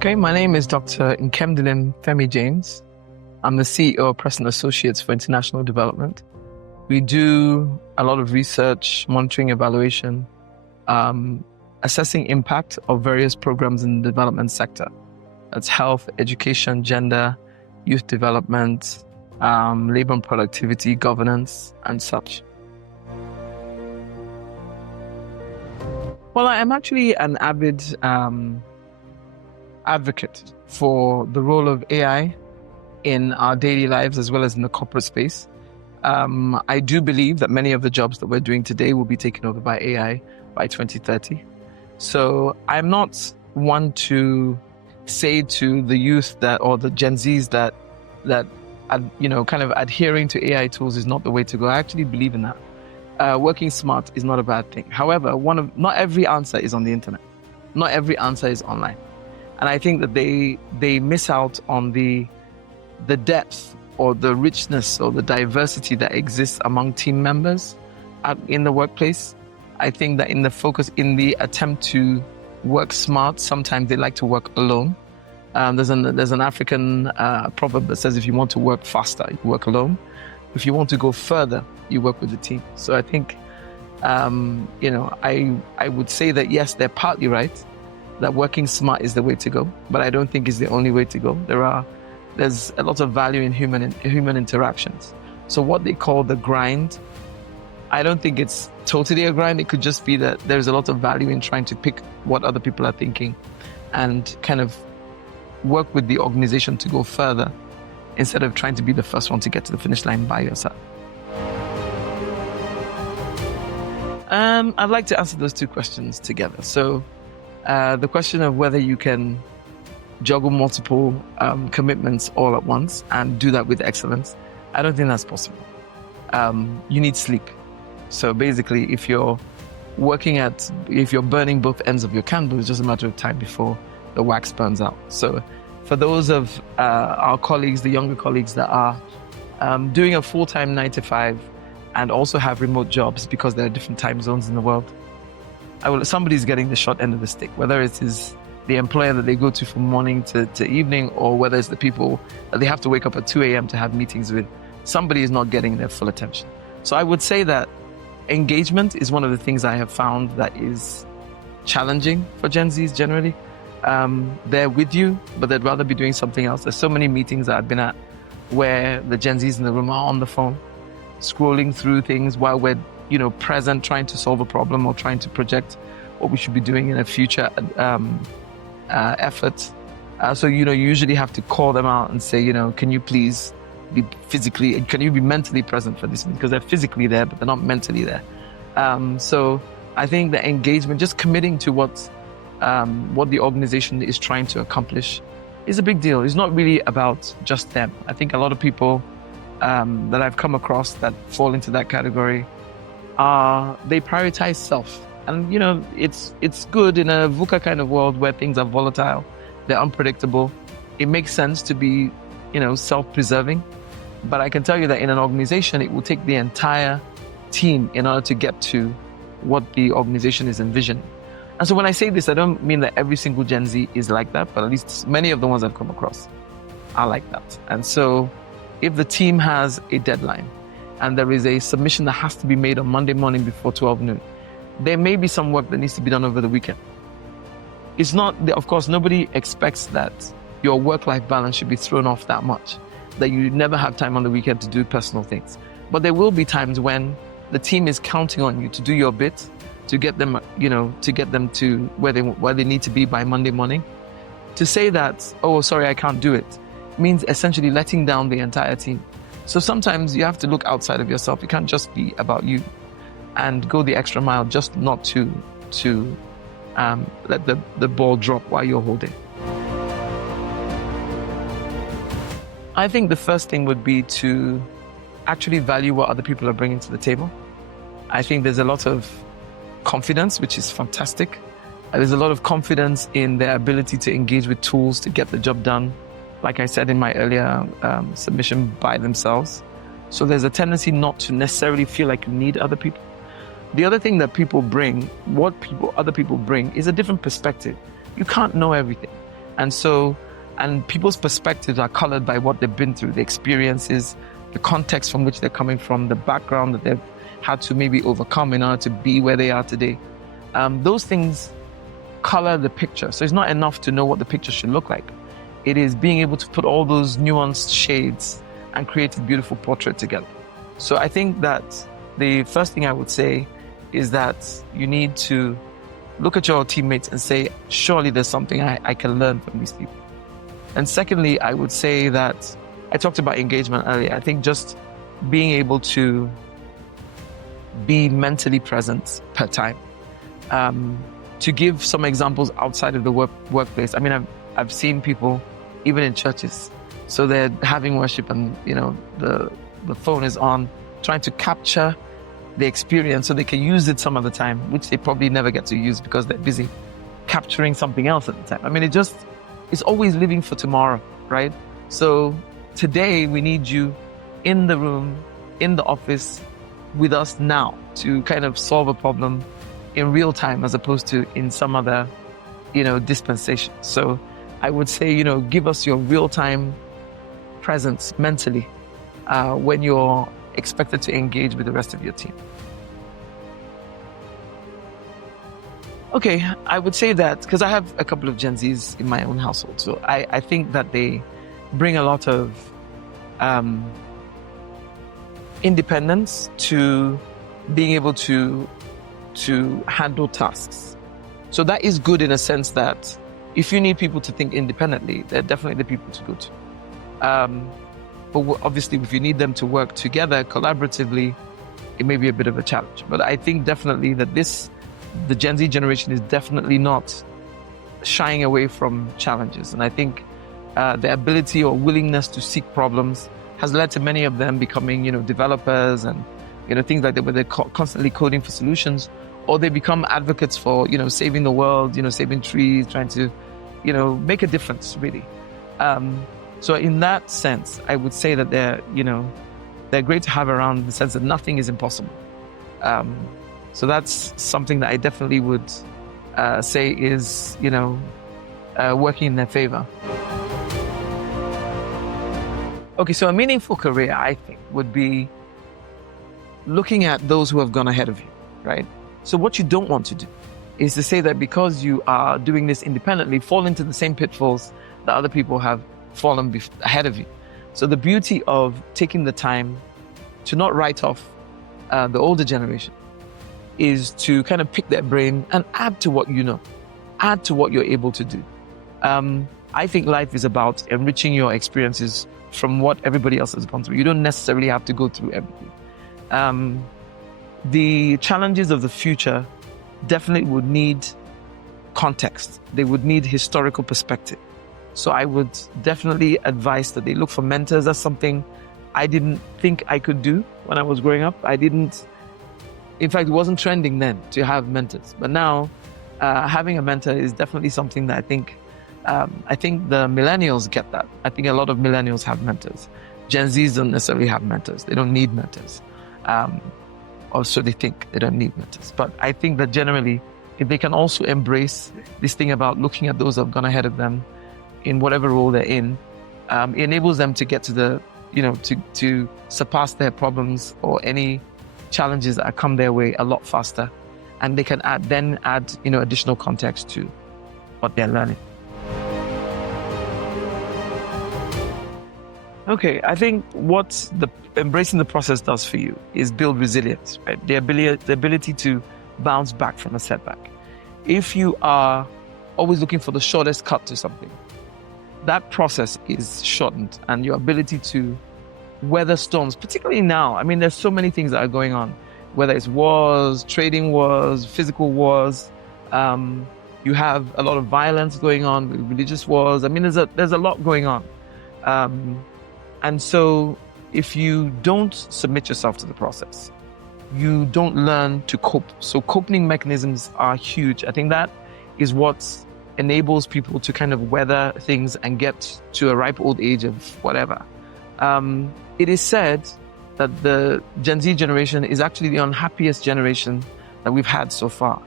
Okay, my name is Dr. Nkem Femi-James. I'm the CEO of Preston Associates for International Development. We do a lot of research, monitoring, evaluation, assessing impact of various programs in the development sector. That's health, education, gender, youth development, labor and productivity, governance, and such. Well, I am actually an avid advocate for the role of AI in our daily lives as well as in the corporate space. I do believe that many of the jobs that we're doing today will be taken over by AI by 2030. So I'm not one to say to the youth that, or the Gen Zs that kind of adhering to AI tools is not the way to go. I actually believe in that. Working smart is not a bad thing. However, not every answer is on the internet. Not every answer is online. And I think that they miss out on the depth or the richness or the diversity that exists among team members in the workplace. I think that in the attempt to work smart, sometimes they like to work alone. There's an African proverb that says, if you want to work faster, you work alone. If you want to go further, you work with the team. So I think, I would say that yes, they're partly right, that working smart is the way to go, but I don't think it's the only way to go. There's a lot of value in human interactions. So what they call the grind, I don't think it's totally a grind. It could just be that there's a lot of value in trying to pick what other people are thinking and kind of work with the organization to go further instead of trying to be the first one to get to the finish line by yourself. I'd like to answer those two questions together. So the question of whether you can juggle multiple commitments all at once and do that with excellence, I don't think that's possible. You need sleep. So basically, if you're burning both ends of your candle, it's just a matter of time before the wax burns out. So for those of our colleagues, the younger colleagues that are doing a full-time 9 to 5 and also have remote jobs because there are different time zones in the world, somebody's getting the short end of the stick, whether it is the employer that they go to from morning to evening, or whether it's the people that they have to wake up at 2 a.m. to have meetings with. Somebody is not getting their full attention. So I would say that engagement is one of the things I have found that is challenging for Gen Zs generally. They're with you, but they'd rather be doing something else. There's so many meetings that I've been at where the Gen Zs in the room are on the phone, scrolling through things while we're present, trying to solve a problem or trying to project what we should be doing in a future effort. So you usually have to call them out and say, can you please be can you be mentally present for this? Because they're physically there, but they're not mentally there. So I think the engagement, just committing to what the organization is trying to accomplish is a big deal. It's not really about just them. I think a lot of people that I've come across that fall into that category they prioritize self. And, it's good in a VUCA kind of world where things are volatile, they're unpredictable. It makes sense to be, self-preserving. But I can tell you that in an organization, it will take the entire team in order to get to what the organization is envisioning. And so when I say this, I don't mean that every single Gen Z is like that, but at least many of the ones I've come across are like that. And so if the team has a deadline and there is a submission that has to be made on Monday morning before 12 noon, there may be some work that needs to be done over the weekend. It's not, of course, nobody expects that your work-life balance should be thrown off that much, that you never have time on the weekend to do personal things. But there will be times when the team is counting on you to do your bit, to get them, to where they need to be by Monday morning. To say that, oh, sorry, I can't do it, means essentially letting down the entire team. So sometimes you have to look outside of yourself. It can't just be about you, and go the extra mile just not to let the ball drop while you're holding. I think the first thing would be to actually value what other people are bringing to the table. I think there's a lot of confidence, which is fantastic. There's a lot of confidence in their ability to engage with tools to get the job done, like I said in my earlier submission, by themselves. So there's a tendency not to necessarily feel like you need other people. The other thing that other people bring is a different perspective. You can't know everything. And people's perspectives are colored by what they've been through, the experiences, the context from which they're coming from, the background that they've had to maybe overcome in order to be where they are today. Those things color the picture. So it's not enough to know what the picture should look like. It is being able to put all those nuanced shades and create a beautiful portrait together. So I think that the first thing I would say is that you need to look at your teammates and say, surely there's something I can learn from these people. And secondly, I would say that I talked about engagement earlier. I think just being able to be mentally present per time. To give some examples outside of the workplace, I mean, I've seen people even in churches. So they're having worship and, the phone is on, trying to capture the experience so they can use it some other time, which they probably never get to use because they're busy capturing something else at the time. I mean, it's always living for tomorrow, right? So today we need you in the room, in the office with us now to kind of solve a problem in real time as opposed to in some other, dispensation. So I would say, give us your real time presence mentally when you're expected to engage with the rest of your team. Okay, I would say that because I have a couple of Gen Zs in my own household, so I think that they bring a lot of independence to being able to handle tasks. So that is good in a sense that if you need people to think independently, they're definitely the people to go to. But obviously, if you need them to work together collaboratively, it may be a bit of a challenge. But I think definitely that the Gen Z generation is definitely not shying away from challenges. And I think the ability or willingness to seek problems has led to many of them becoming, developers and, things like that, where they're constantly coding for solutions, or they become advocates for, saving the world, saving trees, trying to, make a difference, really. So in that sense, I would say that they're great to have around in the sense that nothing is impossible. So that's something that I definitely would say is, working in their favor. Okay, so a meaningful career, I think, would be looking at those who have gone ahead of you, right? So what you don't want to do is to say that because you are doing this independently, fall into the same pitfalls that other people have fallen ahead of you. So the beauty of taking the time to not write off the older generation is to kind of pick their brain and add to what you know, add to what you're able to do. I think life is about enriching your experiences from what everybody else has gone through. You don't necessarily have to go through everything. The challenges of the future definitely would need context. They would need historical perspective. So I would definitely advise that they look for mentors. That's something I didn't think I could do when I was growing up. In fact, it wasn't trending then to have mentors. But now, having a mentor is definitely something that I think the millennials get that. I think a lot of millennials have mentors. Gen Zs don't necessarily have mentors. They don't need mentors. Or so they think they don't need mentors. But I think that generally, if they can also embrace this thing about looking at those who have gone ahead of them in whatever role they're in, it enables them to get to the, to surpass their problems or any challenges that come their way a lot faster. And they can add additional context to what they're learning. Okay, I think what embracing the process does for you is build resilience, right? The ability to bounce back from a setback. If you are always looking for the shortest cut to something, that process is shortened, and your ability to weather storms, particularly now. I mean, there's so many things that are going on, whether it's wars, trading wars, physical wars. You have a lot of violence going on, religious wars. I mean, there's a lot going on. And so if you don't submit yourself to the process, you don't learn to cope. So coping mechanisms are huge. I think that is what enables people to kind of weather things and get to a ripe old age of whatever. It is said that the Gen Z generation is actually the unhappiest generation that we've had so far.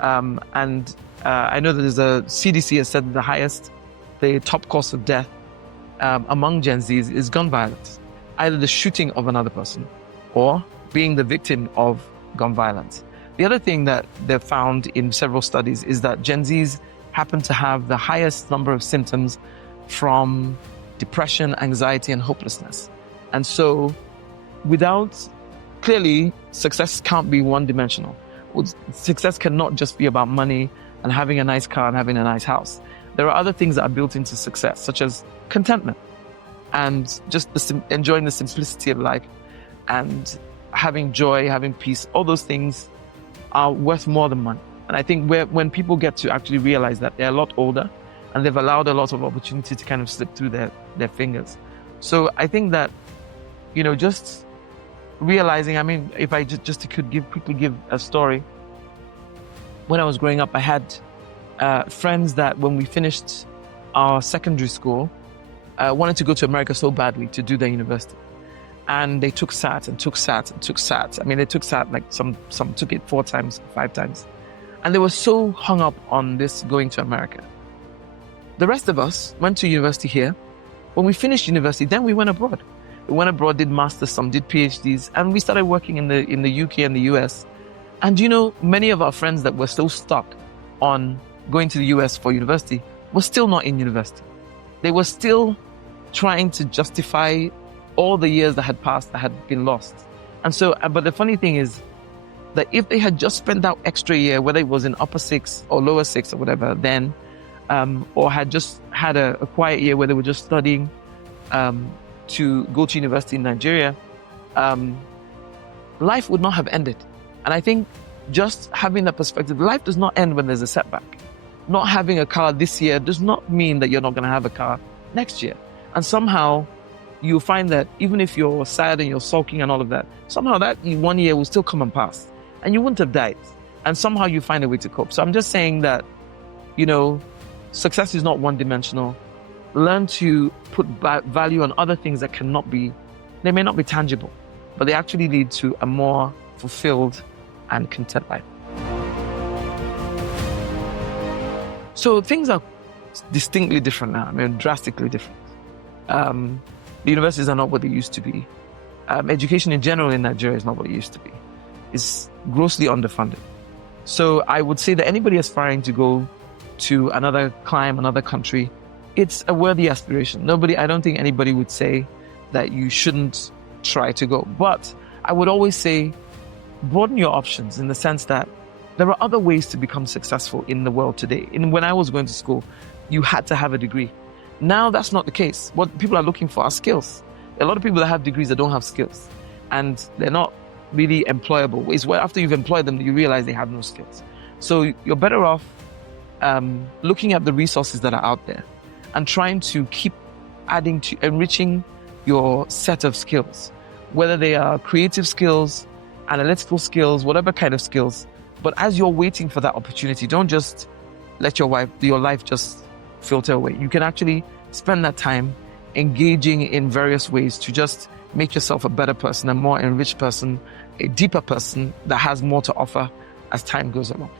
I know that there's CDC has said that the highest the top cause of death among Gen Zs is gun violence, either the shooting of another person or being the victim of gun violence. The other thing that they've found in several studies is that Gen Zs happen to have the highest number of symptoms from depression, anxiety, and hopelessness. And so clearly, success can't be one-dimensional. Success cannot just be about money and having a nice car and having a nice house. There are other things that are built into success, such as contentment and just enjoying the simplicity of life and having joy, having peace. All those things are worth more than money. And I think when people get to actually realize that they're a lot older and they've allowed a lot of opportunity to kind of slip through their fingers. So I think that, just realizing, if I just could quickly give a story. When I was growing up, I had friends that when we finished our secondary school, wanted to go to America so badly to do their university. And they took SAT and took SAT and took SAT. They took SAT, like some took it 4 times, 5 times. And they were so hung up on this going to America. The rest of us went to university here. When we finished university, then we went abroad. We went abroad, did masters, some did PhDs, and we started working in the UK and the US. And many of our friends that were still stuck on going to the US for university were still not in university. They were still trying to justify all the years that had passed, that had been lost. And so, but the funny thing is that if they had just spent that extra year, whether it was in upper 6 or lower 6 or whatever, then, or had just had a quiet year where they were just studying to go to university in Nigeria, life would not have ended. And I think just having that perspective, life does not end when there's a setback. Not having a car this year does not mean that you're not going to have a car next year. And somehow you'll find that even if you're sad and you're sulking and all of that, somehow that 1 year will still come and pass and you wouldn't have died. And somehow you find a way to cope. So I'm just saying that, success is not one-dimensional. Learn to put value on other things that they may not be tangible, but they actually lead to a more fulfilled and content life. So things are distinctly different now. Drastically different. The universities are not what they used to be. Education in general in Nigeria is not what it used to be. It's grossly underfunded. So I would say that anybody aspiring to go to another country, it's a worthy aspiration. I don't think anybody would say that you shouldn't try to go. But I would always say, broaden your options in the sense that there are other ways to become successful in the world today. When I was going to school, you had to have a degree. Now that's not the case. What people are looking for are skills. A lot of people that have degrees that don't have skills, and they're not really employable. It's where after you've employed them, you realize they have no skills. So you're better off looking at the resources that are out there and trying to keep adding to enriching your set of skills, whether they are creative skills, analytical skills, whatever kind of skills. But as you're waiting for that opportunity, don't just let your life just filter away. You can actually spend that time engaging in various ways to just make yourself a better person, a more enriched person, a deeper person that has more to offer as time goes along.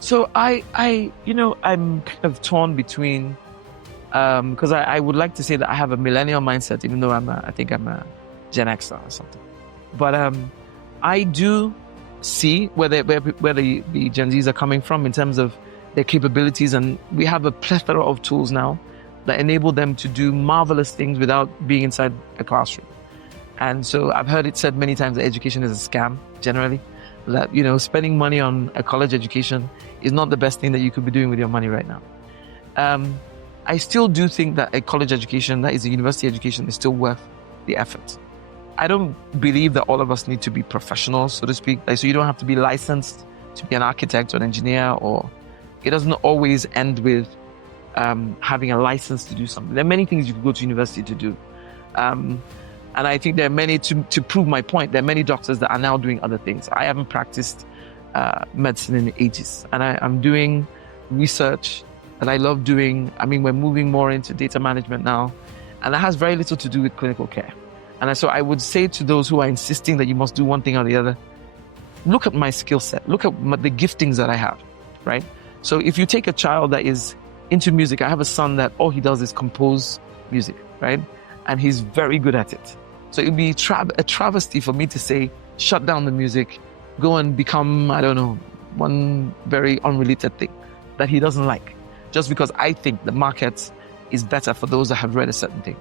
So I'm kind of torn between, because I would like to say that I have a millennial mindset, even though I think I'm a Gen Xer or something. But I do see where the Gen Zs are coming from in terms of their capabilities, and we have a plethora of tools now that enable them to do marvelous things without being inside a classroom. And so I've heard it said many times that education is a scam, generally, that, spending money on a college education is not the best thing that you could be doing with your money right now. I still do think that a college education, that is a university education, is still worth the effort. I don't believe that all of us need to be professionals, so to speak. So you don't have to be licensed to be an architect or an engineer, or it doesn't always end with having a license to do something. There are many things you could go to university to do. And I think there are many, to prove my point, there are many doctors that are now doing other things. I haven't practiced medicine in ages, and I'm doing research that I love doing. We're moving more into data management now, and that has very little to do with clinical care. And so I would say to those who are insisting that you must do one thing or the other, look at my skill set, look at the giftings that I have, right? So if you take a child that is into music, I have a son that all he does is compose music, right? And he's very good at it. So it'd be a travesty for me to say, shut down the music, go and become, I don't know, one very unrelated thing that he doesn't like, just because I think the market is better for those that have read a certain thing.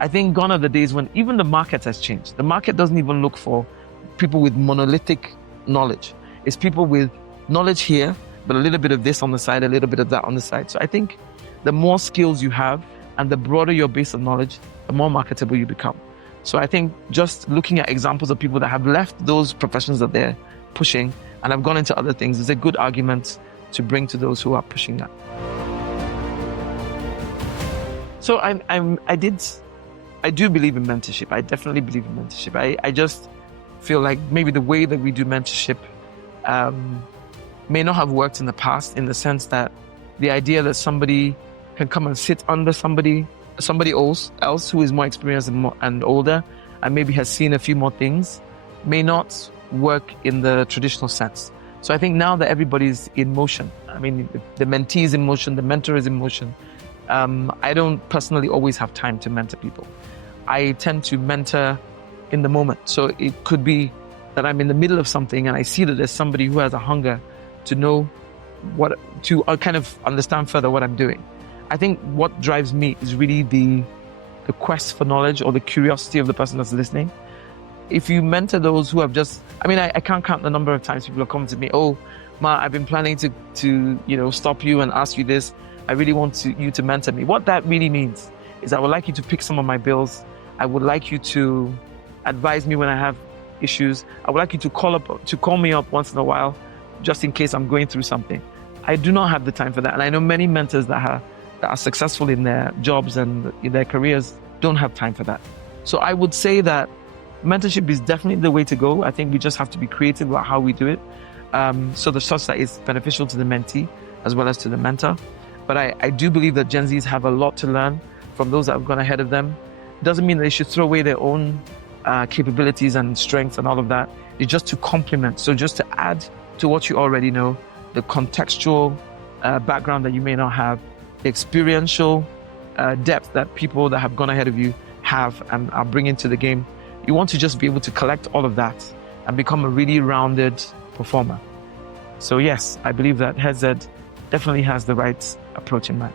I think gone are the days when even the market has changed. The market doesn't even look for people with monolithic knowledge. It's people with knowledge here, but a little bit of this on the side, a little bit of that on the side. So I think the more skills you have and the broader your base of knowledge, the more marketable you become. So I think just looking at examples of people that have left those professions that they're pushing and have gone into other things is a good argument to bring to those who are pushing that. So I do believe in mentorship. I definitely believe in mentorship. I just feel like maybe the way that we do mentorship may not have worked in the past, in the sense that the idea that somebody can come and sit under somebody else who is more experienced and older and maybe has seen a few more things may not work in the traditional sense. So I think now that everybody's in motion, I mean, the mentee is in motion, the mentor is in motion, I don't personally always have time to mentor people. I tend to mentor in the moment. So it could be that I'm in the middle of something and I see that there's somebody who has a hunger to know to kind of understand further what I'm doing. I think what drives me is really the quest for knowledge or the curiosity of the person that's listening. If you mentor those who have just, I can't count the number of times people have come to me, oh, Ma, I've been planning to stop you and ask you this. I really want you to mentor me. What that really means is I would like you to pick some of my bills. I would like you to advise me when I have issues. I would like you to call me up once in a while, just in case I'm going through something. I do not have the time for that. And I know many mentors that are successful in their jobs and in their careers don't have time for that. So I would say that mentorship is definitely the way to go. I think we just have to be creative about how we do it. So the such that is beneficial to the mentee as well as to the mentor. But I do believe that Gen Zs have a lot to learn from those that have gone ahead of them. It doesn't mean they should throw away their own capabilities and strengths and all of that. It's just to complement. So just to add to what you already know, the contextual background that you may not have, the experiential depth that people that have gone ahead of you have and are bringing to the game. You want to just be able to collect all of that and become a really rounded performer. So yes, I believe that Hesed definitely has the right approach in mind.